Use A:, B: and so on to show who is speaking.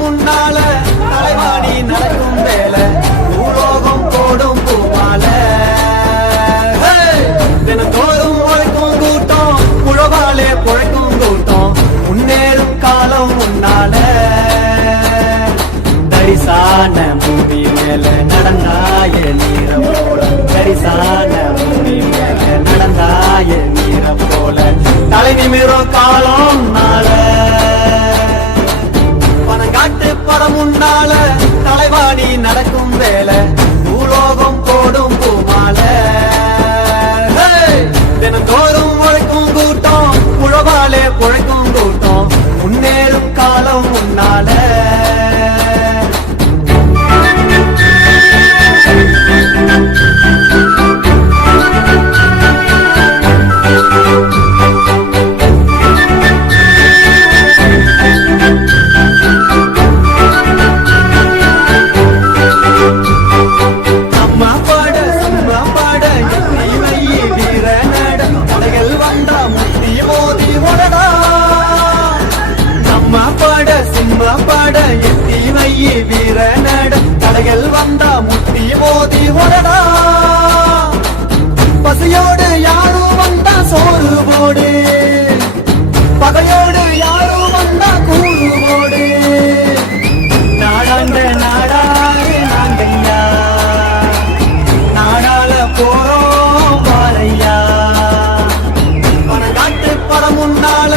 A: முன்னால தலைவாணி நடக்கும் வேலை. பூலோகம் போடும் பூமால. தினந்தோறும் உழைக்கும் கூட்டம் புழவாலே புழைக்கும் கூட்டம். முன்னேறும் காலம் முன்னால தரிசான பூமி மேல நடந்தாய நீரம் போல. தரிசான பூமி மேல நடந்தாய நீரம் போல. தலை நிமிரம் கால முன்னால தலைவாணி நடக்கும் வேலை. பூலோகம் போடும் புயல் வந்தா முட்டி மோதி ஓடடா பசியோடு யாரும் வந்தா சோறு போடு. பகையோடு யாரும் வந்தா கூறு போடு. நாடாண்ட நாடாறு நாங்கையா நாடால போறோம் பாறையா பணக்காட்டு படம் முன்னால